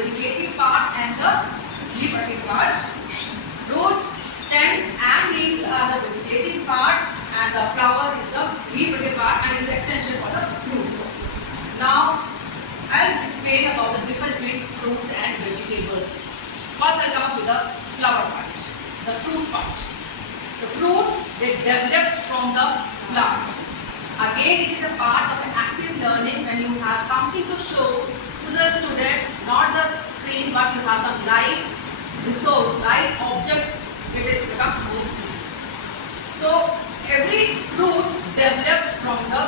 vegetative part and the reproductive part. Roots, stems and leaves are the vegetative part and the flower is the reproductive part and is the extension for the fruits. Now I'll explain about the difference between fruits and vegetables. First I'll come up with the flower part, the fruit part. The fruit that develops from the flower. Again, it is a part of an active learning when you have something to show to the students, not the screen, but you have some live resource, live object, it becomes more easy. So, every fruit develops from the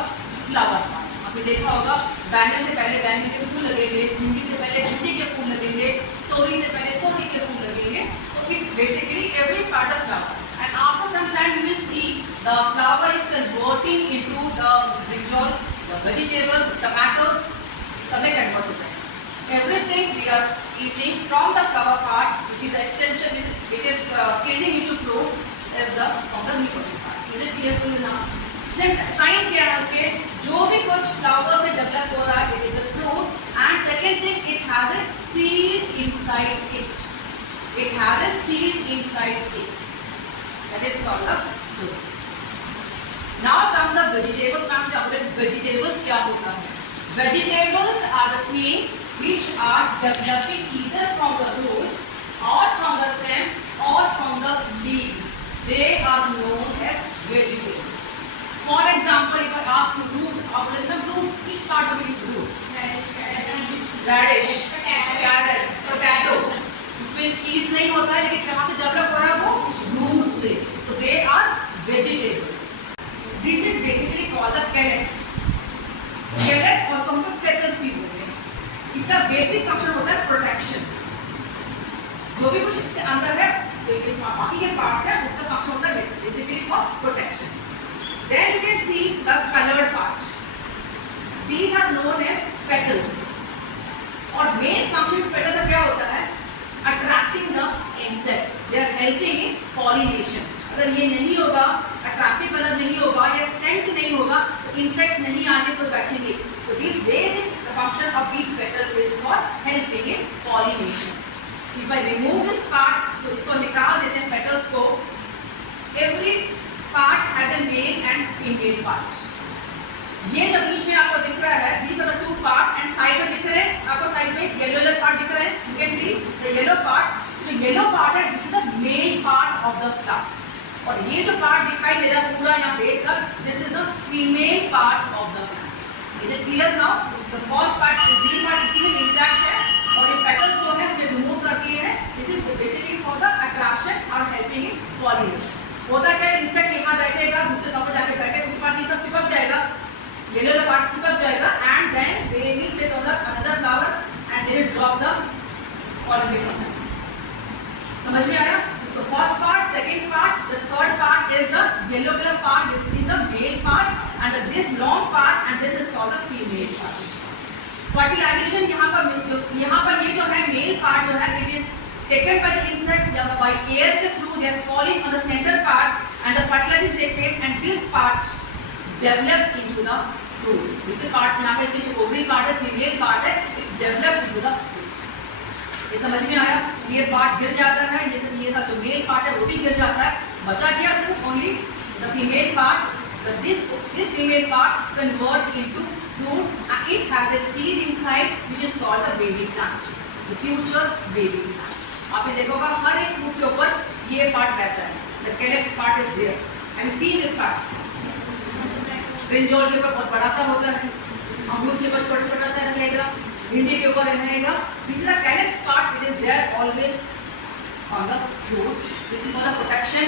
flower part. आपने देखा होगा बैंगन से पहले बैंगन के फूल लगेंगे, भिंडी से पहले भिंडी के फूल लगेंगे, तोरी से पहले तोरी के फूल लगेंगे. So, it's basically every part of flower. And after some time you will see the flower is converting into the brinjal, the vegetable, tomatoes, सब में convert होता है. Everything we are eating from the flower part, which is extension, it is changing into fruit, is the from the reproductive part. Is it clear to you now? Sign क्या है उसके? जो भी कुछ flower से develop हो रहा है, it is a fruit. And second thing, it has a seed inside it. It has a seed inside it. That is called the fruits. Now comes the vegetables. Vegetables क्या होता है? Vegetables are the things which are developing either from the roots or from the stem or from the leaves. They are known as vegetables. For example, if I ask you root, आप बोलेंगे ना root, which part of it is root? Radish, carrot, potato. उसमें seeds नहीं होता है, लेकिन कहाँ से develop हो रहा है वो? Root से. So they are vegetables. This is basically called the calyx. Calyx और उसको हम लोग sepals भी बोलते हैं. इसका basic function होता है protection. जो भी कुछ इसके अंदर है, तो ये बाकी के parts है, उसका function होता है basically for protection. Then you can see the colored part. These are known as petals. और main function इस petals का क्या होता है? Attracting the insects. They are helping in pollination. अगर ये नहीं होगा, attractive color नहीं होगा या scent नहीं होगा, तो insects नहीं आने पर बैठेंगे. So this basic function of these petals is for helping in pollination. If I remove this part, तो इसको निकाल देते हैं petals को. Every part has a male and female part. ये जो बीच में आपको दिख रहा है, these are the two part and side में दिख रहे हैं, आपको side में yellow part दिख रहा है. You can see the yellow part. जो yellow part है, this is the male part of the flower. और ये जो part दिखाई दे रहा है पूरा यहाँ base का, this is the female part of the plant. Is it clear now? The first part, the green part इसी में intact है और ये petals जो है हमने remove कर दिए हैं. This is basically for the attraction or helping in pollination. होता क्या है, insect यहाँ बैठेगा, दूसरे कपड़े जाके बैठे, उसके पास ये सब चिपक जाएगा, yellow part चिपक जाएगा, and then they will sit on the another flower and they will drop the pollination. समझ में आया? The first part, second part, the third part is the yellow color part, which is the male part, and this long part, and this is called the female part. Fertilization यहाँ पर ये जो है male part जो है, it is taken by the insect या by air के through, they are falling on the center part, and the fertilization take place, and this part develops into the fruit. This part यहाँ पे जो ovary part है, female part है, it develops into the fruit. ये समझ में आया? ये पार्ट गिर जाता है, ये था जो मेल पार्ट है वो भी गिर जाता है, बचा क्या सिर्फ only the female part. This female part convert into fruit and it has a seed inside which is called the baby plant, the future baby plant. आपने देखोगा हर एक फ्रूट के ऊपर ये पार्ट रहता है. The calyx part is there. Have you seen this part? Brinjal के ऊपर बहुत बड़ा सा होता है, अमरूद के ऊपर छोटा छोटा सा रहेगा, भिंडी के ऊपर रहेगा. This is the calyx part. It is there always on the fruit. This is for the protection.